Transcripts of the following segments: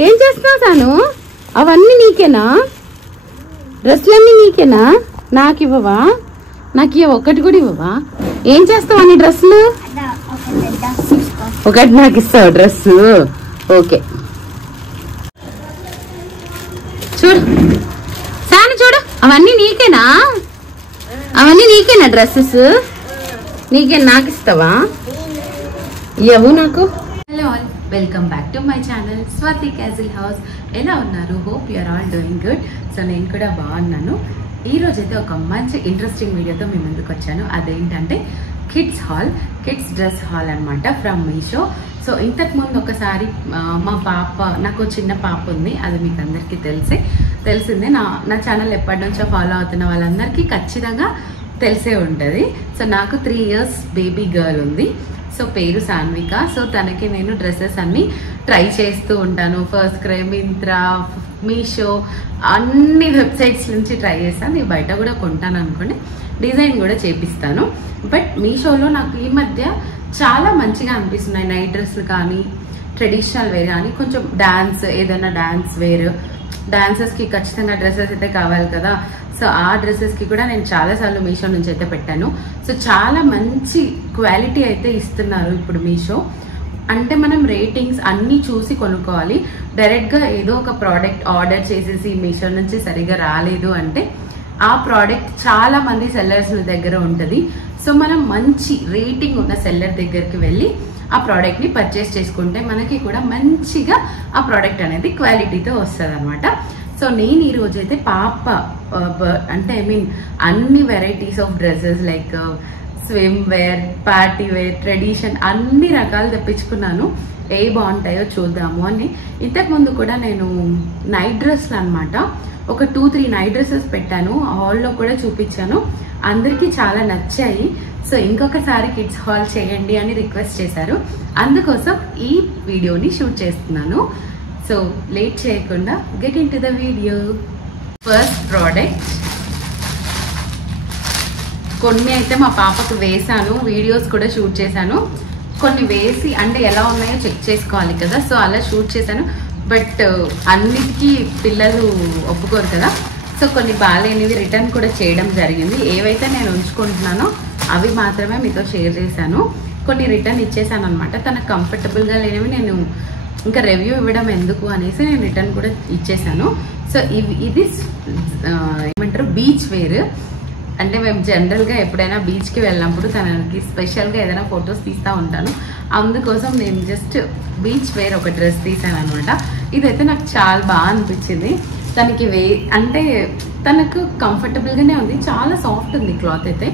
ఏం చేస్తున్నావు సాను? అవన్నీ నీకేనా? డ్రెస్సులన్నీ నీకేనా? నాకు ఇవ్వవా? నాకు ఇవ్వ, ఒక్కటి కూడా ఇవ్వవా? ఏం చేస్తావు అన్ని డ్రెస్సులు? ఒకటి నాకు ఇస్తావు డ్రెస్సు? ఓకే చూడు సాను, చూడు అవన్నీ నీకేనా? అవన్నీ నీకేనా డ్రెస్సెస్? నీకే, నాకు ఇస్తావా? ఇవ్వు నాకు. Hello all, welcome back to my channel Swathi castle house. ఎలా ఉన్నారు? Hope you're all doing good. So నేను కూడా బాగున్నాను. ఈరోజైతే ఒక మంచి ఇంట్రెస్టింగ్ వీడియోతో మీ ముందుకు వచ్చాను. అదేంటంటే కిడ్స్ డ్రెస్ హాల్ అనమాట, ఫ్రమ్ మీషో. సో ఇంతకుముందు ఒకసారి మా పాప, నాకు చిన్న పాప ఉంది, అది మీకు అందరికీ తెలిసిందే. నా ఛానల్ ఎప్పటి నుంచో ఫాలో అవుతున్న వాళ్ళందరికీ ఖచ్చితంగా తెలిసే ఉంటుంది. సో నాకు 3 years బేబీ గర్ల్ ఉంది. సో పేరు సాన్విక. సో తనకి నేను డ్రెస్సెస్ అన్నీ ట్రై చేస్తూ ఉంటాను. ఫస్ట్ క్రై, మింత్రా, మీషో, అన్ని వెబ్సైట్స్ నుంచి ట్రై చేస్తాను. నేను బయట కూడా కొంటాను అనుకోండి, డిజైన్ కూడా చేపిస్తాను. బట్ మీషోలో నాకు ఈ మధ్య చాలా మంచిగా అనిపిస్తున్నాయి. నైట్ డ్రెస్లు కానీ, ట్రెడిషనల్ వేర్ కానీ, కొంచెం ఏదైనా డాన్స్ వేర్, డాన్సర్స్కి ఖచ్చితంగా డ్రెస్సెస్ అయితే కావాలి కదా. సో ఆ డ్రెస్సెస్కి కూడా నేను చాలాసార్లు మీషో నుంచి అయితే పెట్టాను. సో చాలా మంచి క్వాలిటీ అయితే ఇస్తున్నారు ఇప్పుడు మీషో. అంటే మనం రేటింగ్స్ అన్నీ చూసి కొనుక్కోవాలి. డైరెక్ట్గా ఏదో ఒక ప్రోడక్ట్ ఆర్డర్ చేసేసి మీషో నుంచి సరిగా రాలేదు అంటే ఆ ప్రోడక్ట్ చాలా మంది సెల్లర్స్ దగ్గర ఉంటుంది. సో మనం మంచి రేటింగ్ ఉన్న సెల్లర్ దగ్గరికి వెళ్ళి ఆ ప్రోడక్ట్ని పర్చేస్ చేసుకుంటే మనకి కూడా మంచిగా ఆ ప్రోడక్ట్ అనేది క్వాలిటీతో వస్తుంది అనమాట. సో నేను ఈరోజు అయితే పాప అంటే అన్ని varieties of dresses like swim wear, party wear, tradition అన్ని రకాలు తెప్పించుకున్నాను. ఏ బాగుంటాయో చూద్దాము అని. ఇంతకుముందు కూడా నేను నైట్ డ్రెస్లు అనమాట ఒక 2-3 నైట్ డ్రెస్సెస్ పెట్టాను, హాల్లో కూడా చూపించాను. అందరికీ చాలా నచ్చాయి. సో ఇంకొకసారి కిడ్స్ హాల్ చేయండి అని రిక్వెస్ట్ చేశారు. అందుకోసం ఈ వీడియోని షూట్ చేస్తున్నాను. సో లేట్ చేయకుండా get in to the video. First product కొన్ని అయితే మా పాపకు వేసాను, వీడియోస్ కూడా షూట్ చేశాను. కొన్ని వేసి అంటే ఎలా ఉన్నాయో చెక్ చేసుకోవాలి కదా, సో అలా షూట్ చేశాను. బట్ అన్నిటికీ పిల్లలు ఒప్పుకోరు కదా. సో కొన్ని బాగాలేనివి రిటర్న్ కూడా చేయడం జరిగింది. ఏవైతే నేను ఉంచుకుంటున్నానో అవి మాత్రమే మీతో షేర్ చేశాను. కొన్ని రిటర్న్ ఇచ్చేసాను అనమాట. తనకు కంఫర్టబుల్గా లేనివి నేను ఇంకా రివ్యూ ఇవ్వడం ఎందుకు అనేసి నేను రిటర్న్ కూడా ఇచ్చేసాను. సో ఇది ఏమంటారు, బీచ్ వేర్. అంటే మేము జనరల్గా ఎప్పుడైనా బీచ్కి వెళ్ళినప్పుడు తనకి స్పెషల్గా ఏదైనా ఫొటోస్ తీస్తూ ఉంటాను. అందుకోసం నేను జస్ట్ బీచ్ వేర్ ఒక డ్రెస్ తీసాను అనమాట. ఇదైతే నాకు చాలా బాగా అనిపించింది. తనకి అంటే తనకు కంఫర్టబుల్గానే ఉంది. చాలా సాఫ్ట్ ఉంది క్లాత్ అయితే,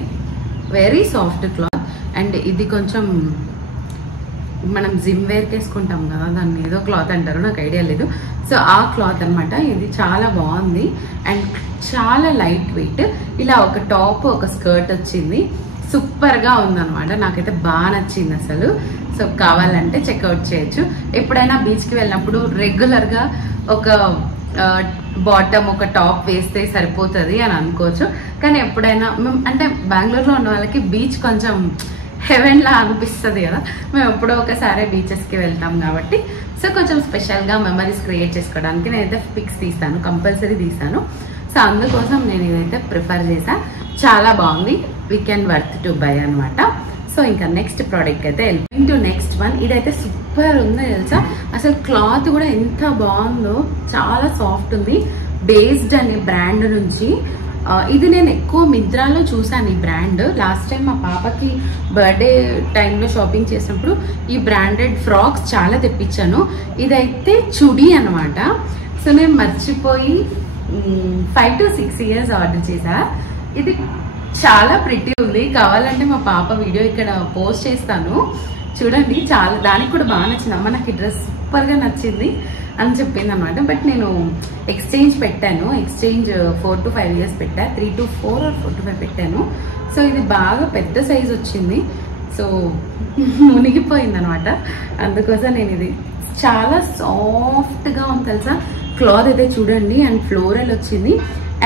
వెరీ సాఫ్ట్ క్లాత్. అండ్ ఇది కొంచెం మనం జిమ్ వేర్కి వేసుకుంటాం కదా, దాన్ని ఏదో క్లాత్ అంటారు, నాకు ఐడియా లేదు. సో ఆ క్లాత్ అనమాట. ఇది చాలా బాగుంది అండ్ చాలా లైట్ వెయిట్. ఇలా ఒక టాప్, ఒక స్కర్ట్ వచ్చింది. సూపర్గా ఉందన్నమాట. నాకైతే బాగా నచ్చింది అసలు. సో కావాలంటే చెక్అవుట్ చేయొచ్చు. ఎప్పుడైనా బీచ్కి వెళ్ళినప్పుడు రెగ్యులర్గా ఒక బాటమ్, ఒక టాప్ వేస్తే సరిపోతుంది అని అనుకోవచ్చు. కానీ ఎప్పుడైనా అంటే బెంగళూరులో ఉన్న వాళ్ళకి బీచ్ కొంచెం హెవెన్లా అనిపిస్తుంది కదా. మేము ఎప్పుడో ఒకసారి బీచెస్కి వెళ్తాం కాబట్టి సో కొంచెం స్పెషల్గా మెమరీస్ క్రియేట్ చేసుకోవడానికి నేనైతే పిక్స్ తీస్తాను, కంపల్సరీ తీస్తాను. సో అందుకోసం నేను ఇదైతే ప్రిఫర్ చేశాను. చాలా బాగుంది. We can worth to buy అనమాట. సో ఇంకా నెక్స్ట్ ప్రోడక్ట్ అయితే వెళ్ళిపోయింగ్ టు నెక్స్ట్ వన్. ఇదైతే సూపర్ ఉందో తెలుసా. అసలు క్లాత్ కూడా ఎంత బాగుందో, చాలా సాఫ్ట్ ఉంది. బేస్డ్ అనే బ్రాండ్ నుంచి. ఇది నేను ఎక్కువ మింత్రాలో చూసాను ఈ బ్రాండ్. లాస్ట్ టైం మా పాపకి బర్త్డే టైంలో షాపింగ్ చేసినప్పుడు ఈ బ్రాండెడ్ ఫ్రాక్స్ చాలా తెప్పించాను. ఇదైతే చుడీ అనమాట. సో నేను మర్చిపోయి 5 to 6 years ఆర్డర్ చేసా. ఇది చాలా ప్రిటీ ఉంది. కావాలంటే మా పాప వీడియో ఇక్కడ పోస్ట్ చేస్తాను, చూడండి. చాలా, దానికి కూడా బాగా నచ్చింది. అమ్మ నాకు ఈ డ్రెస్ సూపర్గా నచ్చింది అని చెప్పింది అనమాట. బట్ నేను ఎక్స్చేంజ్ పెట్టాను. ఎక్స్చేంజ్ 4 to 5 years పెట్టా, 3 to 4 or 4 to 5 పెట్టాను. సో ఇది బాగా పెద్ద సైజ్ వచ్చింది. సో మునిగిపోయింది అనమాట. అందుకోసం నేను ఇది చాలా సాఫ్ట్గా ఉంది తెలుసా. క్లాత్ అయితే చూడండి. అండ్ ఫ్లోరల్ వచ్చింది.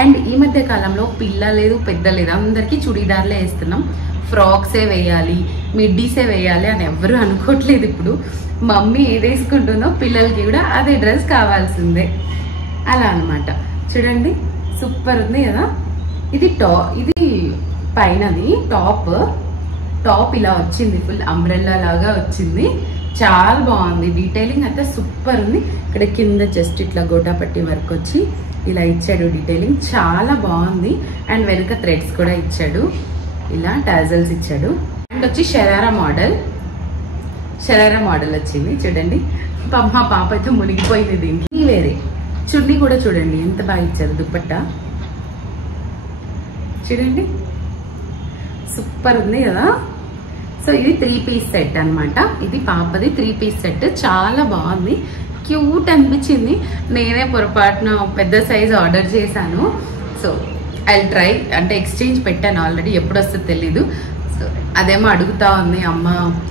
అండ్ ఈ మధ్య కాలంలో పిల్ల లేదు, పెద్ద లేదు, అందరికీ చుడీదార్లే వేస్తున్నాం. ఫ్రాక్సే వేయాలి, మిడ్డీసే వేయాలి అని ఎవరు అనుకోవట్లేదు. ఇప్పుడు మమ్మీ ఏది వేసుకుంటుందో పిల్లలకి కూడా అదే డ్రెస్ కావాల్సిందే, అలా అనమాట. చూడండి సూపర్ ఉంది కదా. ఇది ఇది పైనది టాప్ ఇలా వచ్చింది, ఫుల్ అంబ్రెల్లా లాగా వచ్చింది, చాలా బాగుంది. డీటెయిలింగ్ అయితే సూపర్ ఉంది. ఇక్కడ కింద జస్ట్ ఇట్లా గోటా పట్టి వర్క్ వచ్చి ఇలా ఇచ్చాడు, డీటెయిలింగ్ చాలా బాగుంది. అండ్ వెనుక థ్రెడ్స్ కూడా ఇచ్చాడు, ఇలా టాజల్స్ ఇచ్చాడు. అండ్ వచ్చి షరారా మోడల్ వచ్చింది. చూడండి మా పాప అయితే మునిగిపోయింది దీనికి. వేరే చున్నీ కూడా చూడండి ఎంత బాగా ఇచ్చారు, దుపట్టా చూడండి సూపర్ ఉంది కదా. సో ఇది 3 పీస్ సెట్ అనమాట. ఇది పాపది 3 పీస్ సెట్, చాలా బాగుంది, క్యూట్ అనిపించింది. నేనే పొరపాటున పెద్ద సైజ్ ఆర్డర్ చేశాను. సో ఐ ట్రై, అంటే ఎక్స్చేంజ్ పెట్టాను ఆల్రెడీ, ఎప్పుడు వస్తుందో తెలీదు. సో అదేమో అడుగుతా ఉంది, అమ్మ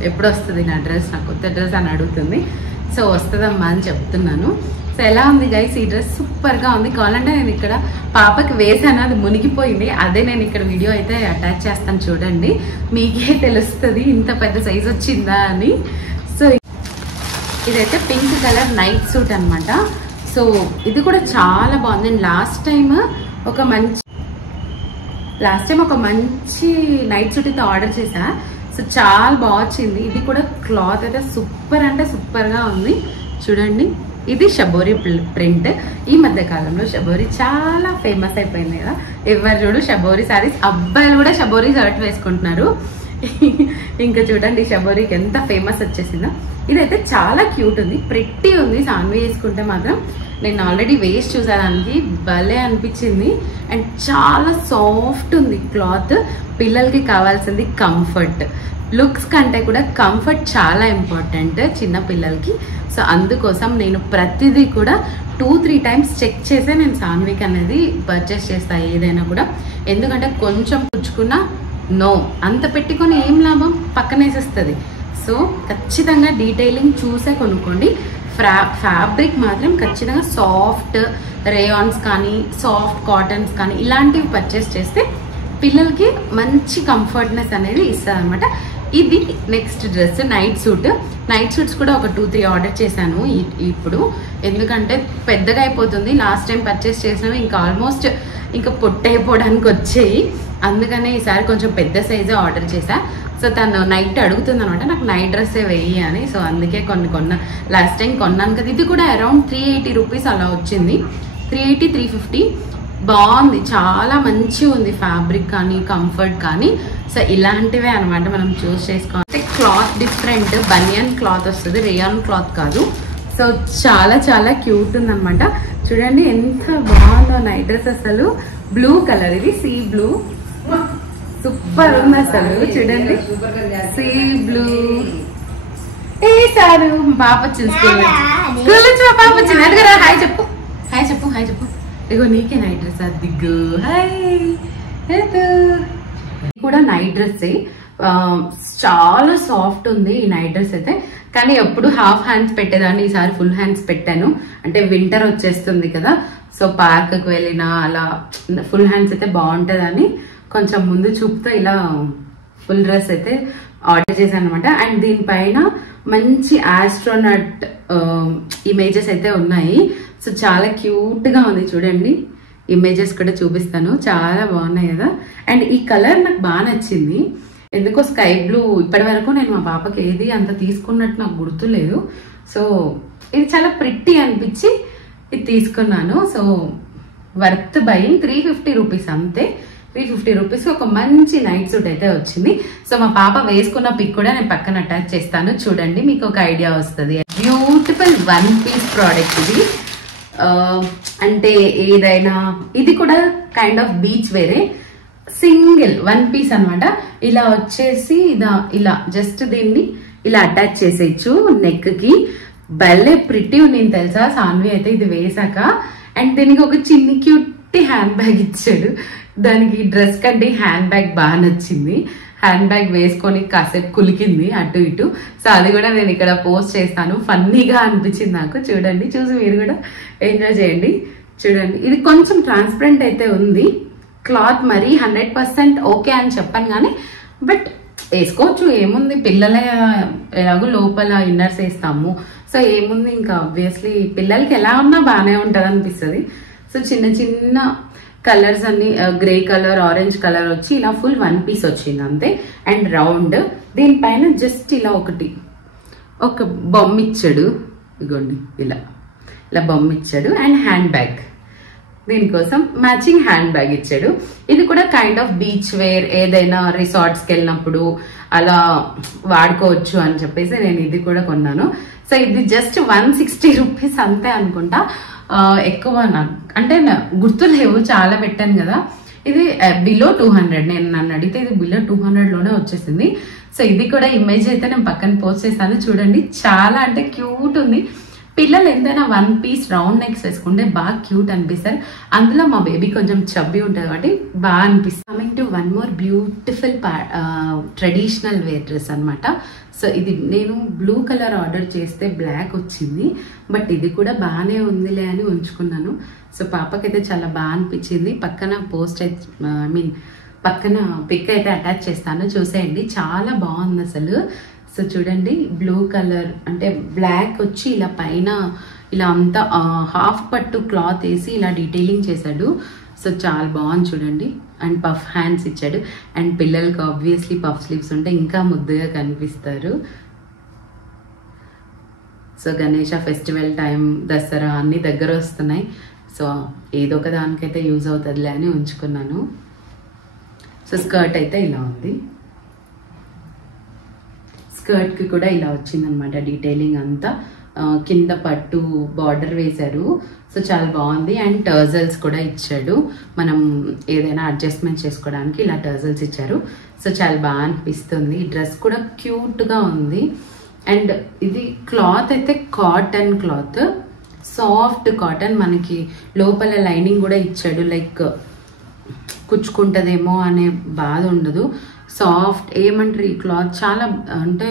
ఎప్పుడు వస్తుంది నా డ్రెస్, నా కొత్త డ్రెస్ అని అడుగుతుంది. సో వస్తుందమ్మా అని చెప్తున్నాను. సో ఎలా ఉంది గైస్, ఈ డ్రెస్ సూపర్గా ఉంది. కావాలంటే నేను ఇక్కడ పాపకి వేసాను, అది మునిగిపోయింది, అదే నేను ఇక్కడ వీడియో అయితే అటాచ్ చేస్తాను, చూడండి మీకే తెలుస్తుంది ఇంత పెద్ద సైజ్ వచ్చిందా అని. సో ఇదైతే పింక్ కలర్ నైట్ సూట్ అనమాట. సో ఇది కూడా చాలా బాగుంది. నేను లాస్ట్ టైం ఒక మంచి నైట్ సూట్ అయితే ఆర్డర్ చేశా. సో చాలా బాగా వచ్చింది. ఇది కూడా క్లాత్ అయితే సూపర్ అంటే సూపర్గా ఉంది. చూడండి ఇది షబోరి ప్రింట్. ఈ మధ్య కాలంలో షబోరి చాలా ఫేమస్ అయిపోయింది కదా, ఎవరు చూడు షబోరి శారీస్, అబ్బాయిలు కూడా షబోరి షర్ట్ వేసుకుంటున్నారు. ఇంకా చూడండి షబోరికి ఎంత ఫేమస్ వచ్చేసిందో. ఇదైతే చాలా క్యూట్ ఉంది, ప్రిట్టి ఉంది. సాన్వి వేసుకుంటే మాత్రం నేను ఆల్రెడీ వేసి చూసానికి భలే అనిపించింది. అండ్ చాలా సాఫ్ట్ ఉంది క్లాత్. పిల్లలకి కావాల్సింది కంఫర్ట్, లుక్స్ కంటే కూడా కంఫర్ట్ చాలా ఇంపార్టెంట్ చిన్న పిల్లలకి. సో అందుకోసం నేను ప్రతిదీ కూడా 2-3 టైమ్స్ చెక్ చేసే నేను సాన్విక్ అనేది పర్చేస్ చేస్తాను ఏదైనా కూడా. ఎందుకంటే కొంచెం పుచ్చుకున్నా నో, అంత పెట్టుకొని ఏం లాభం, పక్కనేసేస్తుంది. సో ఖచ్చితంగా డీటెయిలింగ్ చూసే కొనుక్కోండి. ఫ్యాబ్రిక్ మాత్రం ఖచ్చితంగా సాఫ్ట్ రేయాన్స్ కానీ సాఫ్ట్ కాటన్స్ కానీ ఇలాంటివి పర్చేస్ చేస్తే పిల్లలకి మంచి కంఫర్ట్నెస్ అనేది ఇస్తుంది అనమాట. ఇది నెక్స్ట్ డ్రెస్ నైట్ సూట్స్ కూడా ఒక 2-3 ఆర్డర్ చేశాను ఇప్పుడు, ఎందుకంటే పెద్దగా అయిపోతుంది. లాస్ట్ టైం పర్చేస్ చేసినవి ఇంకా ఆల్మోస్ట్ ఇంకా పొట్టయిపోవడానికి వచ్చాయి, అందుకనే ఈసారి కొంచెం పెద్ద సైజే ఆర్డర్ చేశా. సో తను నైట్ అడుగుతుంది అనమాట, నాకు నైట్ డ్రెస్సే వెయ్యి అని. సో అందుకే కొన్నా, లాస్ట్ టైం కొన్నాను కదా. ఇది కూడా అరౌండ్ 380 రూపీస్ అలా వచ్చింది, 380-350. బాగుంది, చాలా మంచిగా ఉంది ఫ్యాబ్రిక్ కానీ కంఫర్ట్ కానీ. సో ఇలాంటివే అనమాట మనం చూస్ చేసుకోవాలి. క్లాత్ డిఫరెంట్, బనియన్ క్లాత్ వస్తుంది, రేయాన్ క్లాత్ కాదు. సో చాలా చాలా క్యూట్ ఉంది అనమాట. చూడండి ఎంత బాగుందో నైట్ డ్రెస్. అసలు బ్లూ కలర్, ఇది సీ బ్లూ, సూపర్ ఉంది అసలు. చూడండి సీ బ్లూ. ఏ సారు పాప వచ్చింది స్కూల్ నుంచి, మా పాప వచ్చింది. అదిగరా హాయ్ చెప్పు, హాయ్ చెప్పు, హాయ్ చెప్పు. ఇగో నీకే నైట్ డ్రెస్, దిగ్గు హాయ్. కూడా నైట్ డ్రెస్ చాలా సాఫ్ట్ ఉంది ఈ నైట్ డ్రెస్ అయితే. కానీ ఎప్పుడు హాఫ్ హ్యాండ్స్ పెట్టేదాన్ని, ఈసారి ఫుల్ హ్యాండ్స్ పెట్టాను. అంటే వింటర్ వచ్చేస్తుంది కదా, సో పార్క్కి వెళ్ళినా అలా ఫుల్ హ్యాండ్స్ అయితే బాగుంటుందని కొంచెం ముందు చూపుతో ఇలా ఫుల్ డ్రెస్ అయితే ఆర్డర్ చేశాను అనమాట. అండ్ దీనిపైన మంచి ఆస్ట్రోనట్ ఇమేజెస్ అయితే ఉన్నాయి. సో చాలా క్యూట్ గా ఉంది, చూడండి ఇమేజెస్ కూడా చూపిస్తాను, చాలా బాగున్నాయి కదా. అండ్ ఈ కలర్ నాకు బాగా నచ్చింది, ఎందుకో స్కై బ్లూ. ఇప్పటి వరకు నేను మా పాపకి ఏది అంత తీసుకున్నట్టు నాకు గుర్తులేదు. సో ఇది చాలా ప్రిట్టి అనిపించి ఇది తీసుకున్నాను. సో వర్త్ బయింగ్, 350 రూపీస్ అంతే. 350 రూపీస్ ఒక మంచి నైట్ సూట్ అయితే వచ్చింది. సో మా పాప వేసుకున్న పిక్ కూడా నేను పక్కన అటాచ్ చేస్తాను, చూడండి మీకు ఒక ఐడియా వస్తుంది. బ్యూటిఫుల్ 1 పీస్ ప్రోడక్ట్ ఇది. అంటే ఏదైనా, ఇది కూడా కైండ్ ఆఫ్ బీచ్ వేరే, సింగిల్ 1 పీస్ అనమాట. ఇలా వచ్చేసి ఇలా జస్ట్ దీన్ని ఇలా అటాచ్ చేసేయచ్చు నెక్ కి. భలే ప్రిటీ ఉంది తెలుసా సాన్వి అయితే ఇది వేసాక. అండ్ దీనికి ఒక చిన్ని క్యూట్ హ్యాండ్ బ్యాగ్ ఇచ్చాడు. దానికి డ్రెస్ కంటే హ్యాండ్ బ్యాగ్ బాగా నచ్చింది. హ్యాండ్ బ్యాగ్ వేసుకొని కాసేపు కులికింది అటు ఇటు. సో అది కూడా నేను ఇక్కడ పోస్ట్ చేస్తాను, ఫన్నీగా అనిపించింది నాకు. చూడండి, చూసి మీరు కూడా ఎంజాయ్ చేయండి. చూడండి ఇది కొంచెం ట్రాన్స్పరెంట్ అయితే ఉంది క్లాత్, మరి 100% ఓకే అని చెప్పాను, కానీ బట్ వేసుకోవచ్చు, ఏముంది, పిల్లలే ఎలాగో లోపల ఇన్నర్స్ వేస్తాము, సో ఏముంది, ఇంకా ఆబ్వియస్లీ పిల్లలకి ఎలా ఉన్నా బాగానే ఉంటుంది అనిపిస్తుంది. సో చిన్న చిన్న కలర్స్ అన్ని గ్రే కలర్, ఆరెంజ్ కలర్ వచ్చి ఇలా ఫుల్ 1 పీస్ వచ్చింది అంతే. అండ్ రౌండ్, దీనిపైన జస్ట్ ఇలా ఒక బొమ్మ ఇచ్చాడు, ఇగోండి ఇలా బొమ్మ ఇచ్చాడు. అండ్ హ్యాండ్ బ్యాగ్, దీనికోసం మ్యాచింగ్ హ్యాండ్ బ్యాగ్ ఇచ్చాడు. ఇది కూడా కైండ్ ఆఫ్ బీచ్ వేర్, ఏదైనా రిసార్ట్స్కి వెళ్ళినప్పుడు అలా వాడుకోవచ్చు అని చెప్పేసి నేను ఇది కూడా కొన్నాను. సో ఇది జస్ట్ 160 రూపీస్ అంతే అనుకుంటా, ఎక్కువ అంటే గుర్తు లేవు, చాలా పెట్టాను కదా. ఇది బిలో 200, నేను నన్ను అడిగితే ఇది బిలో 200లోనే వచ్చేసింది. సో ఇది కూడా ఇమేజ్ అయితే నేను పక్కన పోస్ట్ చేస్తాను, చూడండి. చాలా అంటే క్యూట్ ఉంది. పిల్లలు ఎంతైనా 1 పీస్ రౌండ్ నెక్స్ వేసుకుంటే బాగా క్యూట్ అనిపిస్తారు. అందులో మా బేబీ కొంచెం చబ్బీ ఉంటుంది కాబట్టి బాగా అనిపిస్తుంది. Coming to one more beautiful traditional wear dress అనమాట. సో ఇది నేను బ్లూ కలర్ ఆర్డర్ చేస్తే బ్లాక్ వచ్చింది, బట్ ఇది కూడా బాగానే ఉందిలే అని ఉంచుకున్నాను. సో పాపకైతే చాలా బాగా అనిపించింది. పక్కన పోస్ట్ పక్కన పిక్ అయితే అటాచ్ చేస్తాను, చూసేయండి. చాలా బాగుంది అసలు. సో చూడండి, బ్లూ కలర్ అంటే బ్లాక్ వచ్చి ఇలా పైన ఇలా అంతా హాఫ్ పట్టు క్లాత్ వేసి ఇలా డీటెయిలింగ్ చేశాడు. సో చాలా బాగుంది చూడండి. అండ్ పఫ్ హ్యాండ్స్ ఇచ్చాడు. అండ్ పిల్లలకి ఆబ్వియస్లీ పఫ్ స్లీవ్స్ ఉంటే ఇంకా ముద్దుగా కనిపిస్తారు. So Ganesha festival time, Dasara అన్ని దగ్గర వస్తున్నాయి. సో ఏదో ఒక దానికైతే యూజ్ అవుతుందిలే అని ఉంచుకున్నాను. సో స్కర్ట్ అయితే ఇలా ఉంది. స్కర్ట్కి కూడా ఇలా వచ్చిందనమాట డీటెయిలింగ్ అంతా. కింద పట్టు బార్డర్ వేశారు. సో చాలా బాగుంది. అండ్ టర్జల్స్ కూడా ఇచ్చాడు, మనం ఏదైనా అడ్జస్ట్మెంట్ చేసుకోవడానికి ఇలా టర్జల్స్ ఇచ్చారు. సో చాలా బాగా అనిపిస్తుంది. డ్రెస్ కూడా క్యూట్గా ఉంది. అండ్ ఇది క్లాత్ అయితే కాటన్ క్లాత్, సాఫ్ట్ కాటన్. మనకి లోపల లైనింగ్ కూడా ఇచ్చాడు, లైక్ కుచ్చుకుంటుందేమో అనే బాధ ఉండదు. సాఫ్ట్ ఏమంటారు ఈ క్లాత్, చాలా అంటే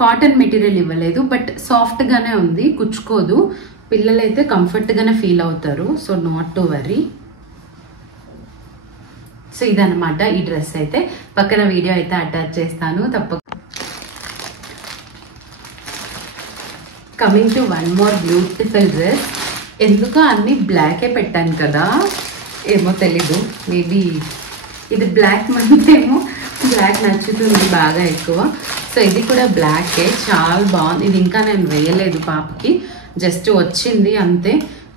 కాటన్ మెటీరియల్ ఇవ్వలేదు, బట్ సాఫ్ట్గానే ఉంది, కుచ్చుకోదు. పిల్లలైతే కంఫర్ట్గానే ఫీల్ అవుతారు. So not to worry. So ఇదన్నమాట ఈ డ్రెస్ అయితే. పక్కన వీడియో అయితే అటాచ్ చేస్తాను తప్పక. Coming to one more beautiful dress. ఎందుకో అన్ని బ్లాకే పెట్టాను కదా, ఏమో తెలీదు, మేబీ ఇది బ్లాక్ మనకేమో బ్లాక్ నచ్చుతుంది బాగా ఎక్కువ. సో ఇది కూడా బ్లాకే, చాలా బాగుంది. ఇది ఇంకా నేను వేయలేదు పాపకి, జస్ట్ వచ్చింది అంతే.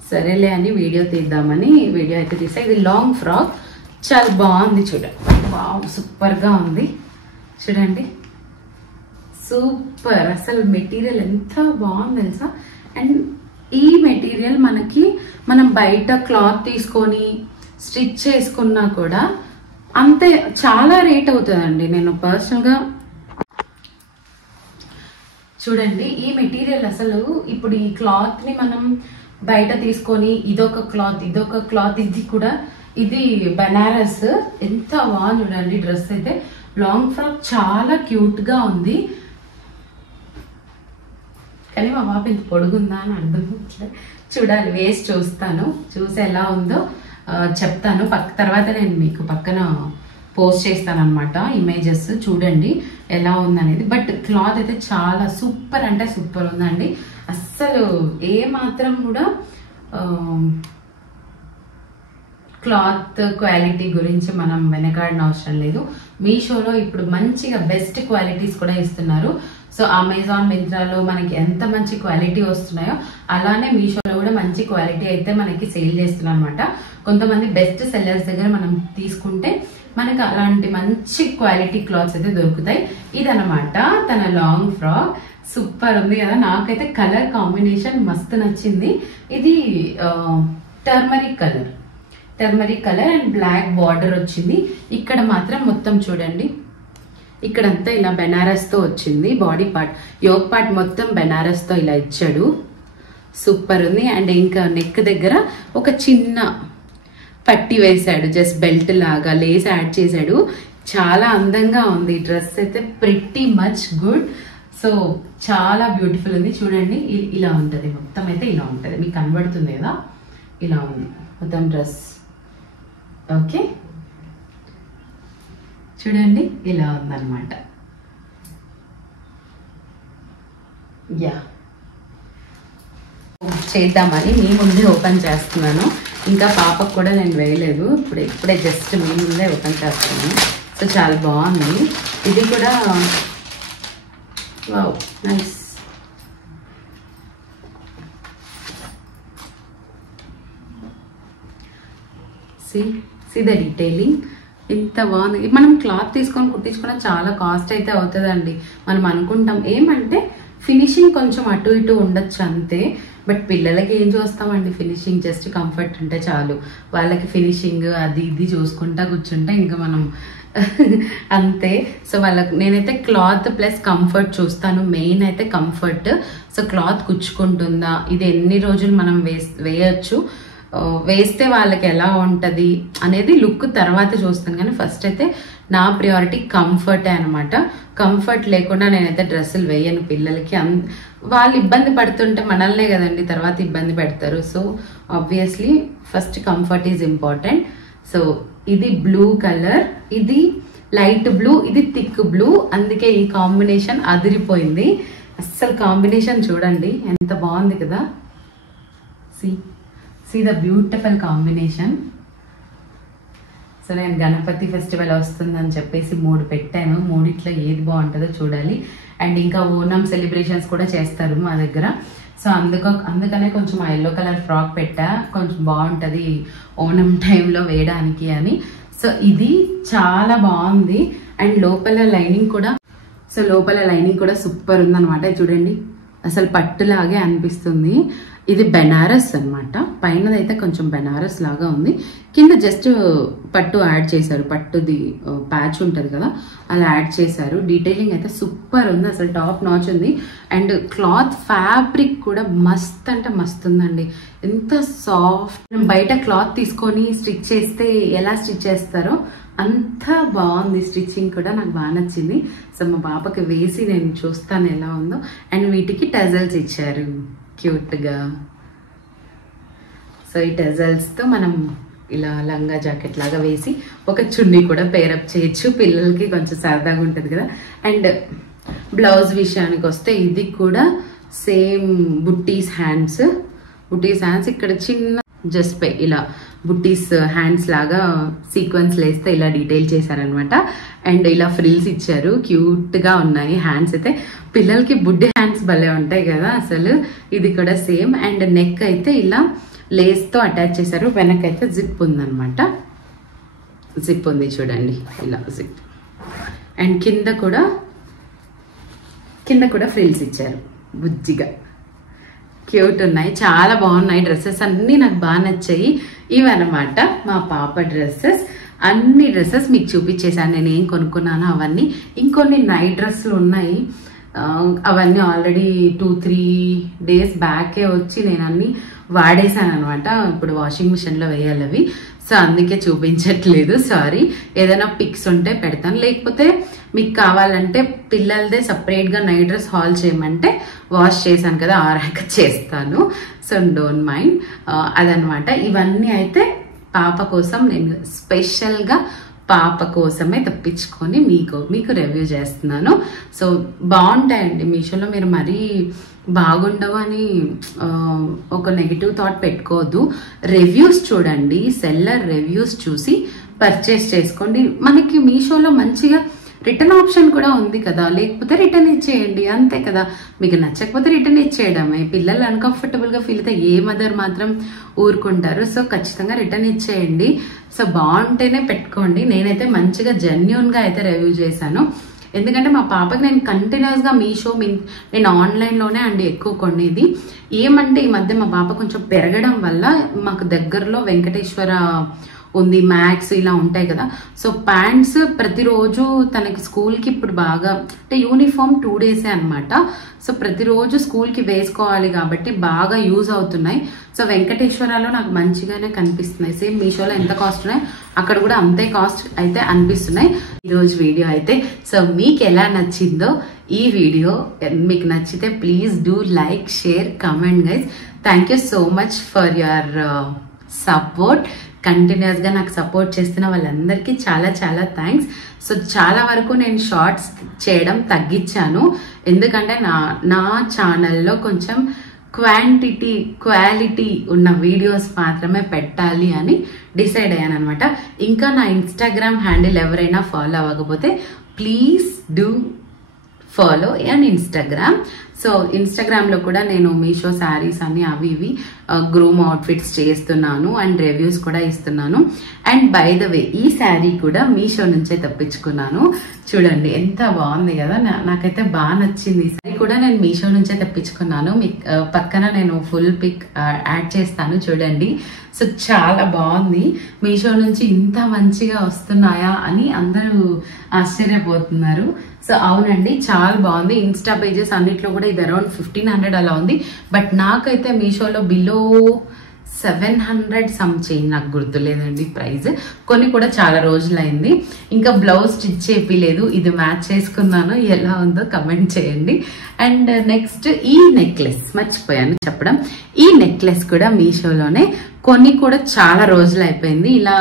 సరేలే అని వీడియో తీద్దామని వీడియో అయితే తీసా. ఇది లాంగ్ ఫ్రాక్, చాలా బాగుంది చూడండి. వావ్, సూపర్గా ఉంది చూడండి, సూపర్. అసలు మెటీరియల్ ఎంత బాగుంది తెలుసా. అండ్ ఈ మెటీరియల్ మనం బయట క్లాత్ తీసుకొని స్టిచ్ చేసుకున్నా కూడా అంతే, చాలా రేట్ అవుతుందండి. నేను పర్సనల్గా చూడండి, ఈ మెటీరియల్ అసలు ఇప్పుడు ఈ క్లాత్ని మనం బయట తీసుకొని ఇదొక క్లాత్, ఇది కూడా, ఇది బనారస్. ఎంత బాగుంది చూడండి డ్రెస్ అయితే. లాంగ్ ఫ్రాక్ చాలా క్యూట్గా ఉంది. కానీ మా పాప ఇంత పొడుగుందా అని అర్థం చూడాలి, వేసి చూస్తాను, చూసి ఎలా ఉందో చెప్తాను. తర్వాత నేను మీకు పక్కన పోస్ట్ చేస్తాను అనమాట ఇమేజెస్, చూడండి ఎలా ఉందనేది. బట్ క్లాత్ అయితే చాలా సూపర్ అంటే సూపర్ ఉందండి. అస్సలు ఏ మాత్రం కూడా క్లాత్ క్వాలిటీ గురించి మనం వెనకాడిన అవసరం లేదు. మీషోలో ఇప్పుడు మంచిగా బెస్ట్ క్వాలిటీస్ కూడా ఇస్తున్నారు. సో అమెజాన్, మింత్రాలో మనకి ఎంత మంచి క్వాలిటీ వస్తున్నాయో అలానే మీషోలో కూడా మంచి క్వాలిటీ అయితే మనకి సేల్ చేస్తున్నారు అనమాట. కొంతమంది బెస్ట్ సెల్లర్స్ దగ్గర మనం తీసుకుంటే మనకు అలాంటి మంచి క్వాలిటీ క్లాత్స్ అయితే దొరుకుతాయి. ఇదనమాట తన లాంగ్ ఫ్రాక్, సూపర్ ఉంది కదా. నాకైతే కలర్ కాంబినేషన్ మస్తు నచ్చింది. ఇది turmeric colour and black border వచ్చింది. ఇక్కడ మాత్రం మొత్తం చూడండి, ఇక్కడంతా ఇలా బెనారస్ తో వచ్చింది. బాడీ పార్ట్, యోగ్ పార్ట్ మొత్తం బెనారస్ తో ఇలా ఇచ్చాడు, సూపర్ ఉంది. అండ్ ఇంకా నెక్ దగ్గర ఒక చిన్న పట్టి వేసాడు, జస్ట్ బెల్ట్ లాగా లేస్ యాడ్ చేశాడు. చాలా అందంగా ఉంది డ్రెస్ అయితే, ప్రిట్టి మచ్ గుడ్. సో చాలా బ్యూటిఫుల్ ఉంది చూడండి. ఇలా ఉంటుంది మొత్తం అయితే, ఇలా ఉంటుంది, మీకు కనబడుతుంది కదా, ఇలా ఉంది మొత్తం డ్రెస్. ఓకే, చూడండి ఇలా ఉందన్నమాట. యా చేద్దామని మీ ముందే ఓపెన్ చేస్తున్నాను. ఇంకా పాపకు కూడా నేను వేయలేదు, ఇప్పుడే జస్ట్ మీ ముందే ఓపెన్ చేస్తున్నాను. సో చాలా బాగుంది. ఇది కూడా wow nice. See the detailing ఇంత బాగుంది. మనం క్లాత్ తీసుకొని కుట్టించుకున్న చాలా కాస్ట్ అయితే అవుతుందండి. మనం అనుకుంటాం ఏమంటే ఫినిషింగ్ కొంచెం అటు ఇటు ఉండొచ్చు అంతే. బట్ పిల్లలకి ఏం చూస్తామండి, ఫినిషింగ్ జస్ట్ కంఫర్ట్ ఉంటే చాలు. వాళ్ళకి ఫినిషింగ్ అది ఇది చూసుకుంటా కూర్చుంటే ఇంకా మనం అంతే. సో వాళ్ళకి నేనైతే క్లాత్ ప్లస్ కంఫర్ట్ చూస్తాను. మెయిన్ అయితే కంఫర్ట్. సో క్లాత్ కుచ్చుకుంటుందా, ఇది ఎన్ని రోజులు మనం వేయచ్చు, వేస్తే వాళ్ళకి ఎలా ఉంటుంది అనేది లుక్ తర్వాత చూస్తాను. కానీ ఫస్ట్ అయితే నా ప్రియారిటీ కంఫర్టే అనమాట. కంఫర్ట్ లేకుండా నేనైతే డ్రెస్సులు వేయను పిల్లలకి. వాళ్ళు ఇబ్బంది పడుతుంటే మనల్నే కదండి తర్వాత ఇబ్బంది పెడతారు. So obviously first comfort is important. So ఇది బ్లూ కలర్, ఇది లైట్ బ్లూ, ఇది థిక్ బ్లూ. అందుకే ఈ కాంబినేషన్ అదిరిపోయింది. అస్సలు కాంబినేషన్ చూడండి ఎంత బాగుంది కదా. See the beautiful combination. So నేను గణపతి ఫెస్టివల్ వస్తుందని చెప్పేసి 3 పెట్టాను. 3 ఏది బాగుంటుందో చూడాలి. అండ్ ఇంకా ఓనం సెలబ్రేషన్స్ కూడా చేస్తారు మా దగ్గర. సో అందుకనే కొంచెం ఆ ఎల్లో కలర్ ఫ్రాక్ పెట్టా, కొంచెం బాగుంటుంది ఓనం టైంలో వేయడానికి అని. సో ఇది చాలా బాగుంది. అండ్ లోపల లైనింగ్ కూడా సూపర్ ఉందన్నమాట. చూడండి అసలు పట్టులాగే అనిపిస్తుంది. ఇది బెనారస్ అనమాట. పైనదైతే కొంచెం బెనారస్ లాగా ఉంది, కింద జస్ట్ పట్టు యాడ్ చేశారు. పట్టుది ప్యాచ్ ఉంటుంది కదా, అలా యాడ్ చేశారు. డీటెయిలింగ్ అయితే సూపర్ ఉంది, అసలు టాప్ నాచ్ ఉంది. అండ్ క్లాత్ ఫ్యాబ్రిక్ కూడా మస్త్ అంటే మస్త్ ఉందండి. ఎంత సాఫ్ట్. బయట క్లాత్ తీసుకొని స్టిచ్ చేస్తే ఎలా స్టిచ్ చేస్తారో అంత బాగుంది. స్టిచ్చింగ్ కూడా నాకు బాగా నచ్చింది. సో మా పాపకి వేసి నేను చూస్తాను ఎలా ఉందో. అండ్ వీటికి టజల్స్ ఇచ్చారు క్యూట్గా. సో ఈ టజల్స్తో మనం ఇలా లంగా జాకెట్ లాగా వేసి ఒక చున్నీ కూడా పేరప్ చేయొచ్చు. పిల్లలకి కొంచెం సరదాగా ఉంటుంది కదా. అండ్ బ్లౌజ్ విషయానికి వస్తే ఇది కూడా సేమ్ బుట్టీస్ హ్యాండ్స్. ఇక్కడ చిన్న జస్ట్ ఇలా బుట్టీస్ హ్యాండ్స్ లాగా సీక్వెన్స్ లేస్తే ఇలా డీటెయిల్ చేశారనమాట. అండ్ ఇలా ఫ్రిల్స్ ఇచ్చారు, క్యూట్గా ఉన్నాయి హ్యాండ్స్ అయితే. పిల్లలకి బుడ్డి హ్యాండ్స్ భలే ఉంటాయి కదా అసలు. ఇది కూడా సేమ్. అండ్ నెక్ అయితే ఇలా లేస్తో అటాచ్ చేశారు. వెనకైతే జిప్ ఉందన్నమాట. జిప్ ఉంది చూడండి, ఇలా జిప్. అండ్ కింద కూడా ఫ్రిల్స్ ఇచ్చారు బుజ్జిగా. క్యూట్ ఉన్నాయి, చాలా బాగున్నాయి. డ్రెస్సెస్ అన్నీ నాకు బాగా నచ్చాయి. ఇవన్నమాట మా పాప డ్రెస్సెస్. అన్ని డ్రెస్సెస్ మీకు చూపించేసాను నేను ఏం కొనుక్కున్నానో అవన్నీ. ఇంకొన్ని నైట్ డ్రెస్సులు ఉన్నాయి, అవన్నీ ఆల్రెడీ 2-3 డేస్ బ్యాకే వచ్చి నేను అన్ని వాడేసాను అనమాట. ఇప్పుడు వాషింగ్ మిషన్లో వేయాలి అవి. సో అందుకే చూపించట్లేదు, సారీ. ఏదైనా పిక్స్ ఉంటే పెడతాను, లేకపోతే మీకు కావాలంటే పిల్లలదే సపరేట్గా నైట్ డ్రెస్ హాల్ చేయమంటే వాష్ చేశాను కదా ఆరాక చేస్తాను. So don't mind. అదనమాట. ఇవన్నీ అయితే పాప కోసం నేను స్పెషల్గా పాప కోసమే తెప్పించుకొని మీకు రివ్యూ చేస్తున్నాను. సో బాగుంటాయండి మీషోలో. మీరు మరీ బాగుండవు అని ఒక నెగిటివ్ థాట్ పెట్టుకోవద్దు. రివ్యూస్ చూడండి, సెల్లర్ రివ్యూస్ చూసి పర్చేస్ చేసుకోండి. మనకి మీషోలో మంచిగా రిటర్న్ ఆప్షన్ కూడా ఉంది కదా, లేకపోతే రిటర్న్ ఇచ్చేయండి అంతే కదా. మీకు నచ్చకపోతే రిటర్న్ ఇచ్చేయడమే. పిల్లలు అన్కంఫర్టబుల్గా ఫీల్ అయితే ఏ మదర్ మాత్రం ఊరుకుంటారు. సో ఖచ్చితంగా రిటర్న్ ఇచ్చేయండి. సో బాగుంటేనే పెట్టుకోండి. నేనైతే మంచిగా జెన్యూన్గా అయితే రివ్యూ చేశాను. ఎందుకంటే మా పాపకి నేను కంటిన్యూస్గా నేను ఆన్లైన్లోనే అండి ఎక్కువ కొనేది. ఏమంటే ఈ మధ్య మా పాప కొంచెం పెరగడం వల్ల మాకు దగ్గరలో వెంకటేశ్వర ఉంది, మ్యాక్స్ ఇలా ఉంటాయి కదా. సో ప్యాంట్స్ ప్రతిరోజు తనకి స్కూల్కి ఇప్పుడు బాగా అంటే యూనిఫామ్ 2 డేసే అనమాట. సో ప్రతిరోజు స్కూల్కి వేసుకోవాలి కాబట్టి బాగా యూజ్ అవుతున్నాయి. సో వెంకటేశ్వరలో నాకు మంచిగానే కనిపిస్తున్నాయి. సేమ్ మీషోలో ఎంత కాస్ట్ ఉన్నాయో అక్కడ కూడా అంతే కాస్ట్ అయితే అనిపిస్తున్నాయి. ఈరోజు వీడియో అయితే సో మీకు ఎలా నచ్చిందో ఈ వీడియో మీకు నచ్చితే please do like, share, comment guys. Thank you so much for your support. కంటిన్యూస్గా నాకు సపోర్ట్ చేస్తున్న వాళ్ళందరికీ చాలా చాలా థ్యాంక్స్. సో చాలా వరకు నేను షార్ట్స్ చేయడం తగ్గించాను, ఎందుకంటే నా ఛానల్లో కొంచెం క్వాలిటీ ఉన్న వీడియోస్ మాత్రమే పెట్టాలి అని డిసైడ్ అయ్యాను అనమాట. ఇంకా నా ఇన్స్టాగ్రామ్ హ్యాండిల్ ఎవరైనా ఫాలో అవ్వకపోతే please do follow and Instagram. So ఇన్స్టాగ్రామ్లో కూడా నేను మీషో శారీస్ అని అవి ఇవి గ్రూమ్ అవుట్ఫిట్స్ చేస్తున్నాను అండ్ రివ్యూస్ కూడా ఇస్తున్నాను. అండ్ బై ద వే ఈ శారీ కూడా మీషో నుంచే తెప్పించుకున్నాను. చూడండి ఎంత బాగుంది కదా, నాకైతే బాగా నచ్చింది. ఈ శారీ కూడా నేను మీషో నుంచే తెప్పించుకున్నాను. పక్కన నేను ఫుల్ పిక్ యాడ్ చేస్తాను చూడండి. సో చాలా బాగుంది. మీషో నుంచి ఇంత మంచిగా వస్తున్నాయా అని అందరూ ఆశ్చర్యపోతున్నారు. సో అవునండి, చాలా బాగుంది. ఇన్స్టా పేజెస్ అన్నిట్లో కూడా ఇది అరౌండ్ 1500 అలా ఉంది. బట్ నాకైతే మీషోలో బిలో 700 సమ్ చేంజ్, నాకు గుర్తులేదండి ప్రైస్. కొన్ని కూడా చాలా రోజులైంది. ఇంకా బ్లౌజ్ స్టిచ్ చేపిలేదు, ఇది మ్యాచ్ చేసుకున్నాను. ఎలా ఉందో కమెంట్ చేయండి. అండ్ నెక్స్ట్ ఈ నెక్లెస్ మర్చిపోయాను చెప్పడం. ఈ నెక్లెస్ కూడా మీషోలోనే, కొన్ని కూడా చాలా రోజులు అయిపోయింది. ఇలా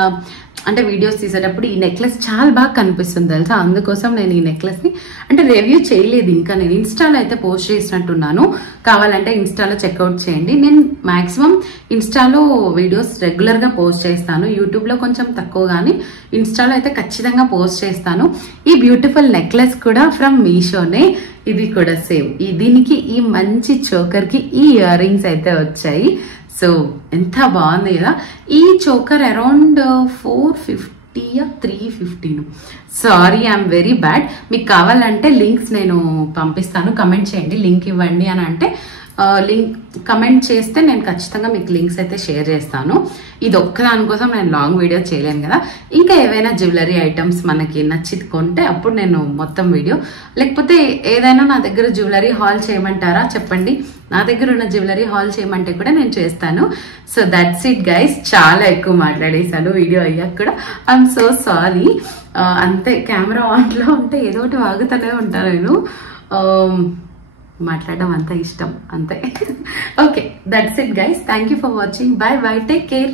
అంటే వీడియోస్ తీసేటప్పుడు ఈ నెక్లెస్ చాలా బాగా కనిపిస్తుంది తెలుసా, అందుకోసం నేను ఈ నెక్లెస్ని అంటే రివ్యూ చేయలేదు ఇంకా. నేను ఇన్స్టాలో అయితే పోస్ట్ చేసినట్టున్నాను, కావాలంటే ఇన్స్టాలో చెక్అవుట్ చేయండి. నేను మ్యాక్సిమం ఇన్స్టాలో వీడియోస్ రెగ్యులర్గా పోస్ట్ చేస్తాను, యూట్యూబ్లో కొంచెం తక్కువ, కానీ ఇన్స్టాలో అయితే ఖచ్చితంగా పోస్ట్ చేస్తాను. ఈ బ్యూటిఫుల్ నెక్లెస్ కూడా ఫ్రమ్ మీషోనే. ఇది కూడా సేమ్, దీనికి ఈ మంచి చోకర్కి ఈ ఇయర్ రింగ్స్ అయితే వచ్చాయి. సో ఎంత బాగుంది కదా. ఈ choker around 450 350. Sorry, I'm very bad. మీకు కావాలంటే లింక్స్ నేను పంపిస్తాను, కమెంట్ చేయండి, లింక్ ఇవ్వండి అని అంటే లింక్ కమెంట్ చేస్తే నేను ఖచ్చితంగా మీకు లింక్స్ అయితే షేర్ చేస్తాను. ఇది ఒక్కదానికోసం నేను లాంగ్ వీడియో చేయలేను కదా. ఇంకా ఏవైనా జ్యువెలరీ ఐటమ్స్ మనకి నచ్చి కొంటే అప్పుడు నేను మొత్తం వీడియో, లేకపోతే ఏదైనా నా దగ్గర జ్యువెలరీ హాల్ చేయమంటారా చెప్పండి, నా దగ్గర ఉన్న జ్యువెలరీ హాల్ చేయమంటే కూడా నేను చేస్తాను. సో దట్స్ ఇట్ గైస్, చాలా ఎక్కువ మాట్లాడేశాను వీడియో అయ్యాక కూడా. I'm so sorry. అంతే, కెమెరా ఆన్లో ఉంటే ఏదో ఒకటి వాగుతూనే ఉంటాను నేను. మాట్లాడడం అంత ఇష్టం అంతే. Okay, that's it guys, thank you for watching. By by, take care.